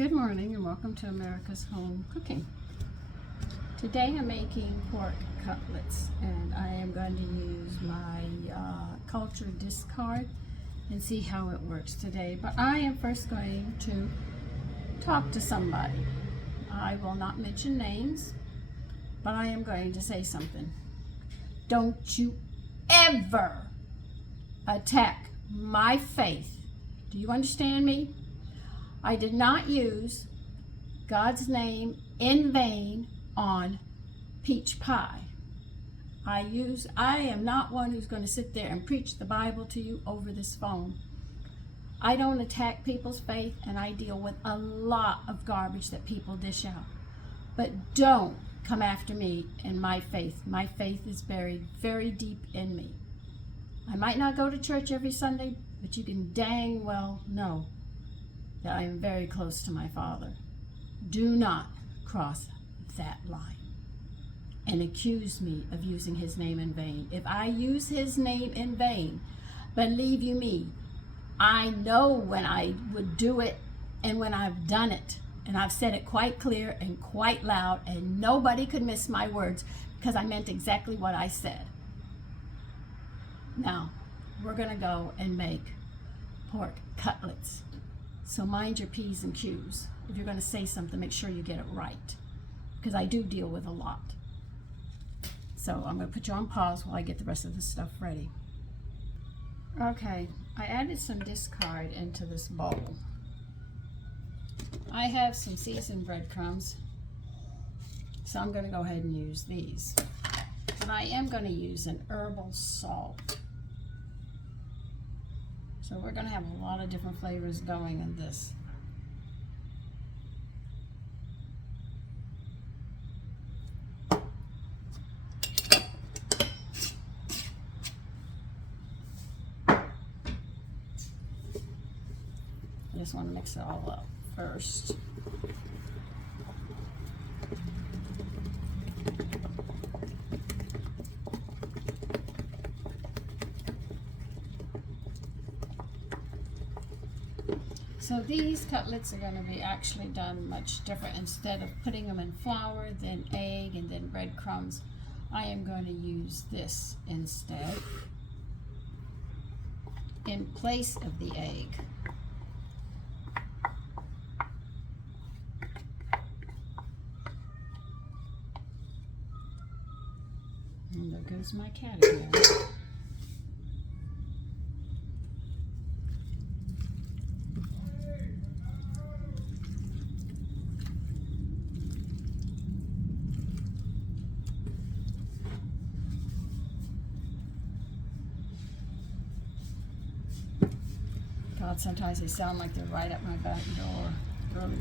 Good morning and welcome to America's Home Cooking. Today I'm making pork cutlets and I am going to use my culture discard and see how it works today. But I am first going to talk to somebody. I will not mention names, but I am going to say something. Don't you ever attack my faith. Do you understand me? I did not use God's name in vain on peach pie. I am not one who's going to sit there and preach the Bible to you over this phone. I don't attack people's faith, and I deal with a lot of garbage that people dish out. But don't come after me and my faith. My faith is buried very deep in me. I might not go to church every Sunday, but you can dang well know that I am very close to my Father. Do not cross that line and accuse me of using his name in vain. If I use his name in vain, believe you me, I know when I would do it and when I've done it. And I've said it quite clear and quite loud, and nobody could miss my words because I meant exactly what I said. Now, we're gonna go and make pork cutlets. So mind your P's and Q's. If you're gonna say something, make sure you get it right, because I do deal with a lot. So I'm gonna put you on pause while I get the rest of the stuff ready. Okay, I added some discard into this bowl. I have some seasoned breadcrumbs, so I'm gonna go ahead and use these. But I am gonna use an herbal salt. So we're gonna have a lot of different flavors going in this. I just want to mix it all up first. So these cutlets are going to be actually done much different. Instead of putting them in flour, then egg, and then breadcrumbs, I am going to use this instead in place of the egg. And there goes my cat again. God, sometimes they sound like they're right at my back door. Really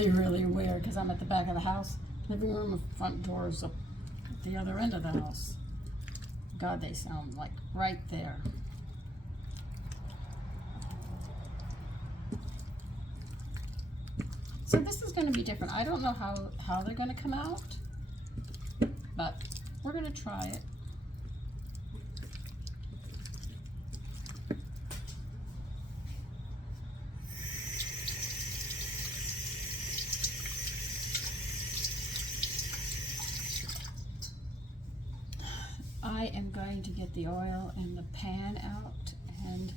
weird. Really weird, because I'm at the back of the house. Living room and front door is up at the other end of the house. God, they sound like right there. So this is going to be different. I don't know how they're going to come out, but we're going to try it. I am going to get the oil in the pan out, and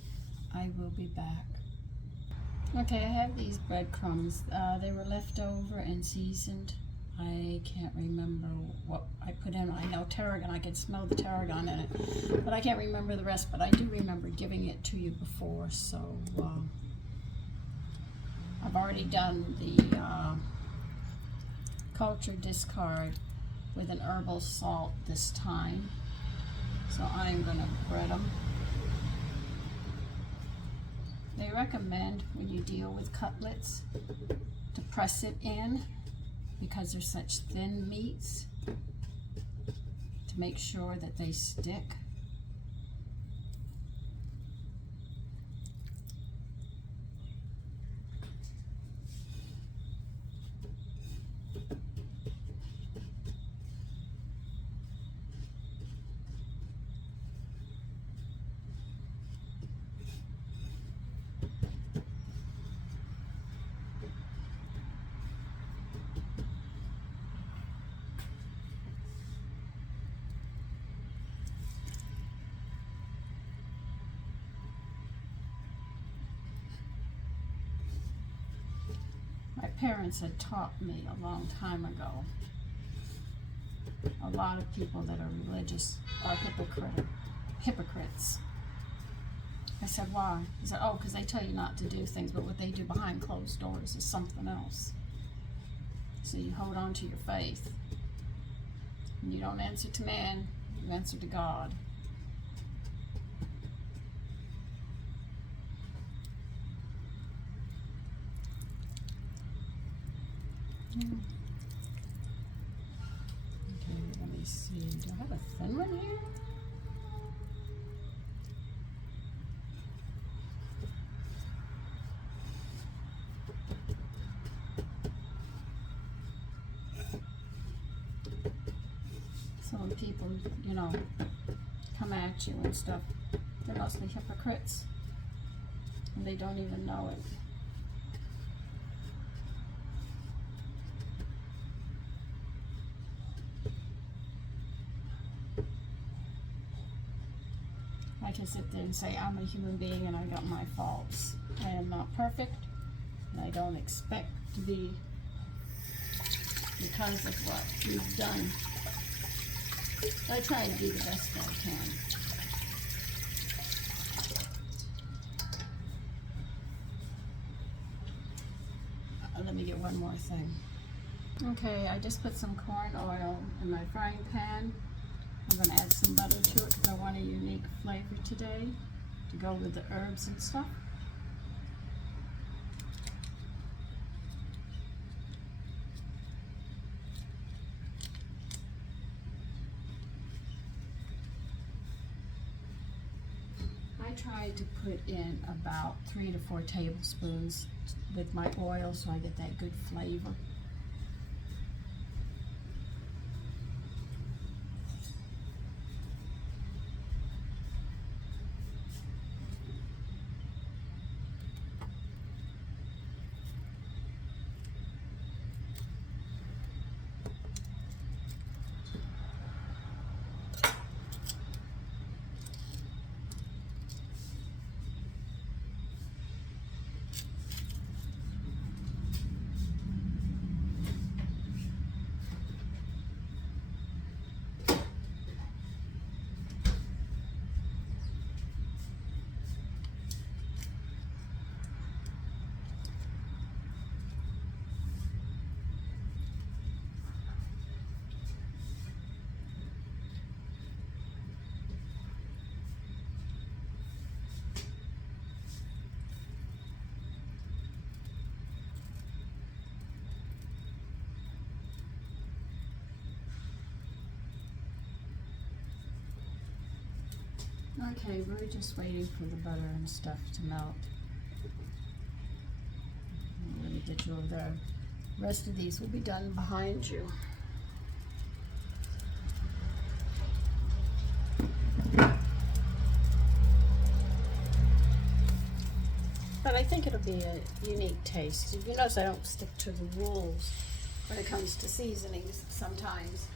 I will be back. Okay, I have these breadcrumbs. They were left over and seasoned. I can't remember what I put in. I know tarragon. I can smell the tarragon in it, but I can't remember the rest. But I do remember giving it to you before, so I've already done the culture discard with an herbal salt this time. So I'm going to bread them. They recommend when you deal with cutlets to press it in because they're such thin meats to make sure that they stick. parents had taught me a long time ago. A lot of people that are religious are hypocrites. I said, why? He said, oh, because they tell you not to do things, but what they do behind closed doors is something else. So you hold on to your faith. And you don't answer to man, you answer to God. Okay, let me see. Do I have a thin one here? So when people, you know, come at you and stuff, they're mostly hypocrites. And they don't even know it. I can sit there and say, I'm a human being and I got my faults. I am not perfect, and I don't expect to be because of what we've done. I try to do the best that I can. Let me get one more thing. Okay, I just put some corn oil in my frying pan. I'm going to add some butter to it because I want a unique flavor today to go with the herbs and stuff. I tried to put in about 3 to 4 tablespoons with my oil so I get that good flavor. Okay, we're just waiting for the butter and stuff to melt. Let me get you over there. The rest of these will be done behind you. But I think it'll be a unique taste. You notice I don't stick to the rules when it comes to seasonings sometimes.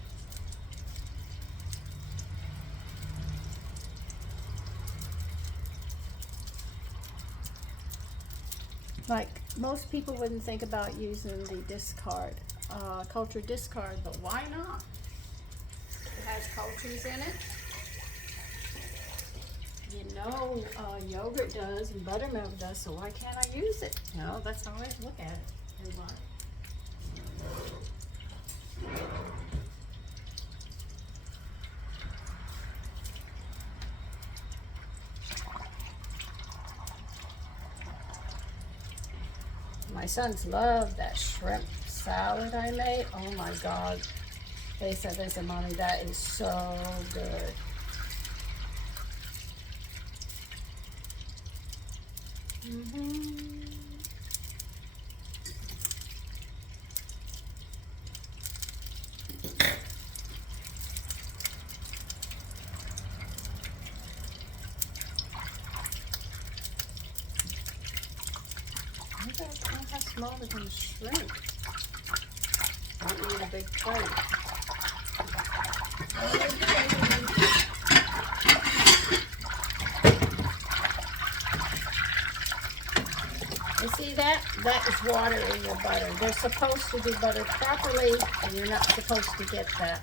Like, most people wouldn't think about using the discard, culture discard, but why not? It has cultures in it. You know, yogurt does and buttermilk does, so why can't I use it? You know, that's how I look at it in life. My sons love that shrimp salad I made. Oh my God. They said, Mommy, that is so good. How small is the shrimp? Don't need a big plate. You see that? That is water in your butter. They're supposed to do butter properly, and you're not supposed to get that.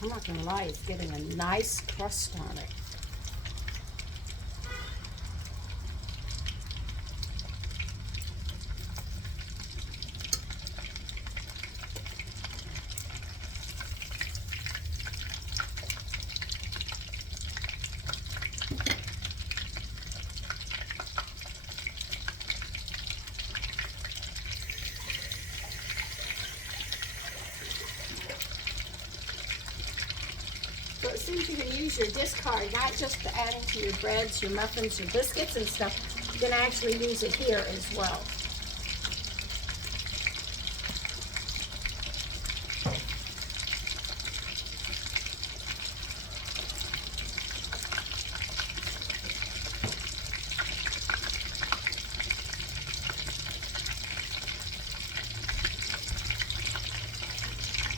I'm not gonna lie, it's getting a nice crust on it. So it seems you can use your discard not just for adding to your breads, your muffins, your biscuits and stuff. You can actually use it here as well.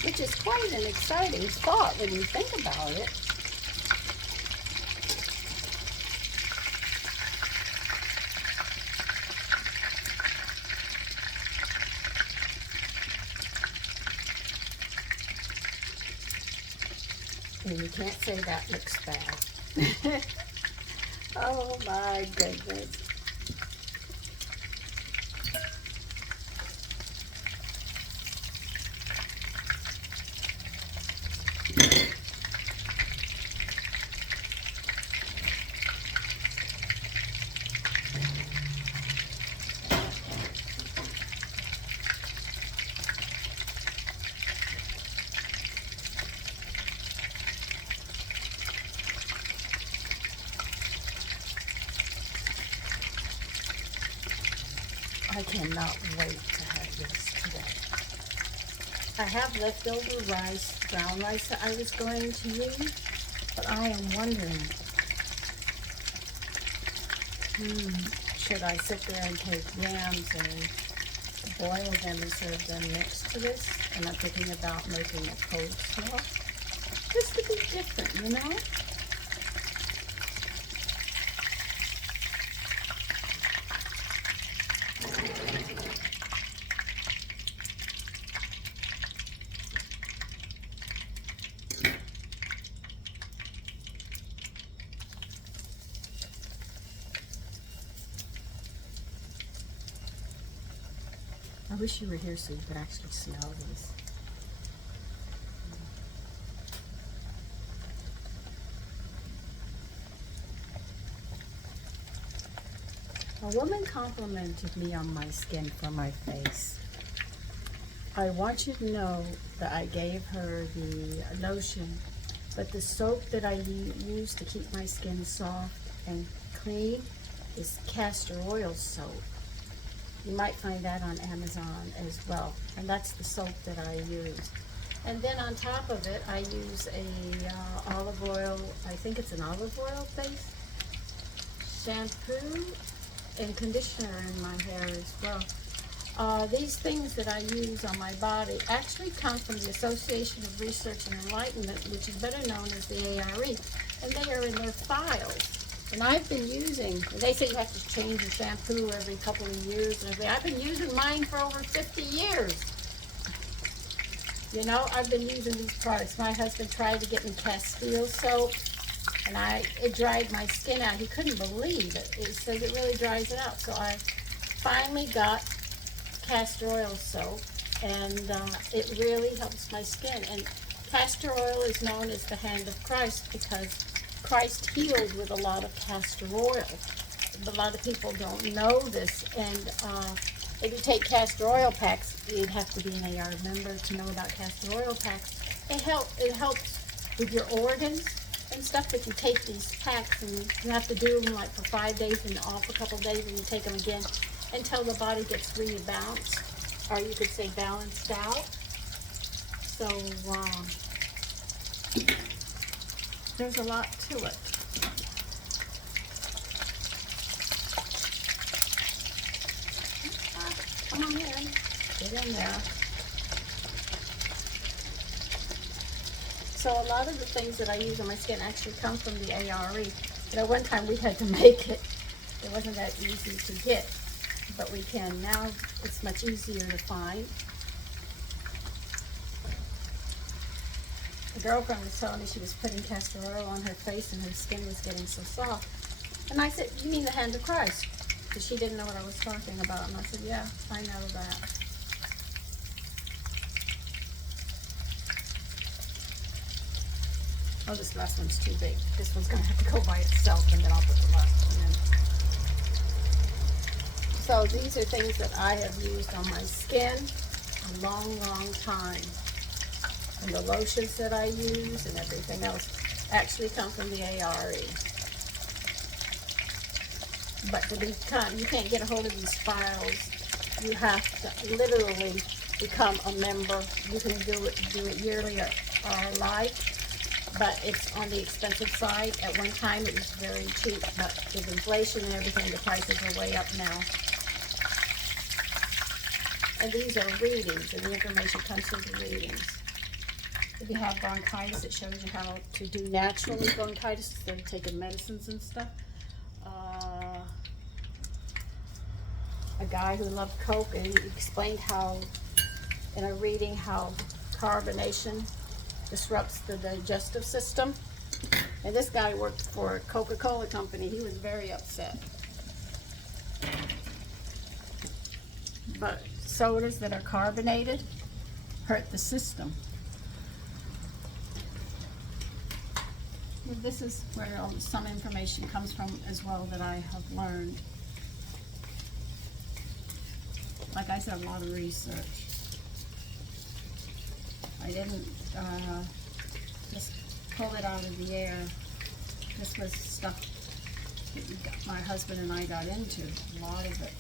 Which is quite an exciting thought when you think about it. And you can't say that looks bad. Oh my goodness. I cannot wait to have this today. I have leftover rice, brown rice that I was going to use, but I am wondering, should I sit there and take yams and boil them and serve them next to this? And I'm thinking about making a coleslaw, just to be different, you know? I wish you were here so you could actually smell these. A woman complimented me on my skin for my face. I want you to know that I gave her the lotion, but the soap that I use to keep my skin soft and clean is castor oil soap. You might find that on Amazon as well, and that's the soap that I use. And then on top of it, I use a olive oil, I think it's an olive oil based shampoo and conditioner in my hair as well. These things that I use on my body actually come from the Association of Research and Enlightenment, which is better known as the ARE, and they are in their files. And I've been using, they say you have to change your shampoo every couple of years and everything. I've been using mine for over 50 years. You know, I've been using these products. My husband tried to get me Castile soap, and it dried my skin out. He couldn't believe it. He says it really dries it out. So I finally got castor oil soap, and it really helps my skin. And castor oil is known as the hand of Christ because Christ healed with a lot of castor oil. A lot of people don't know this, and if you take castor oil packs, you'd have to be an AR member to know about castor oil packs. It helps with your organs and stuff, but you take these packs and you have to do them like for 5 days and off a couple of days, and you take them again until the body gets rebalanced, or you could say balanced out. So there's a lot to it. Come on in, get in there. So a lot of the things that I use on my skin actually come from the ARE. But at one time we had to make it. It wasn't that easy to get, but we can now. It's much easier to find. The girlfriend was telling me she was putting castor oil on her face and her skin was getting so soft. And I said, you mean the hand of Christ? Because she didn't know what I was talking about. And I said, yeah, I know that. Oh, this last one's too big. This one's going to have to go by itself, and then I'll put the last one in. So these are things that I have used on my skin a long, long time. And the lotions that I use and everything else actually come from the ARE. But you can't get a hold of these files. You have to literally become a member. You can do it yearly or life, but it's on the expensive side. At one time it was very cheap, but with inflation and everything, the prices are way up now. And these are readings, and the information comes from the readings. If you have bronchitis, it shows you how to do naturally bronchitis instead of taking medicines and stuff. A guy who loved Coke, and he explained how, in a reading, how carbonation disrupts the digestive system. And this guy worked for a Coca-Cola company. He was very upset. But sodas that are carbonated hurt the system. This is where some information comes from as well that I have learned. Like I said, a lot of research. I didn't just pull it out of the air. This was stuff that my husband and I got into, a lot of it.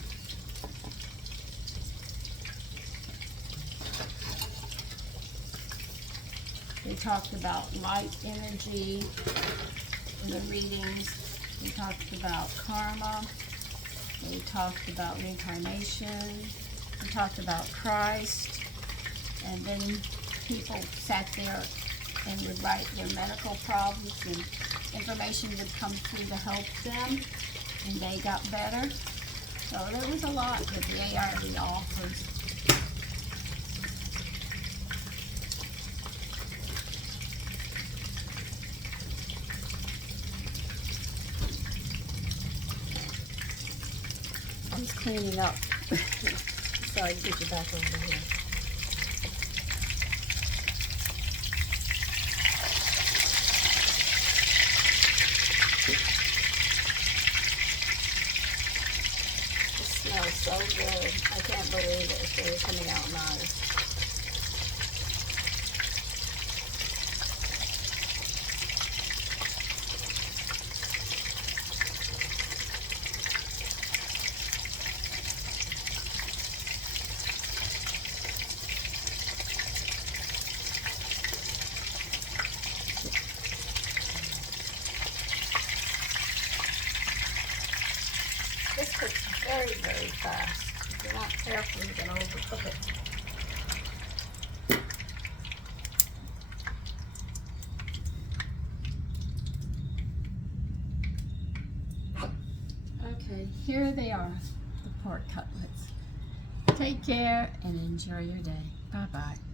They talked about light energy in the readings. They talked about karma. They talked about reincarnation. They talked about Christ. And then people sat there and would write their medical problems, and information would come through to help them, and they got better. So there was a lot that the ARE offers. I'm just cleaning up. Sorry to get you back over here. It smells so good. I can't believe it. It's really coming out nice. This cooks very, very fast. If you're not careful, you can overcook it. Okay, here they are, the pork cutlets. Take care and enjoy your day. Bye-bye.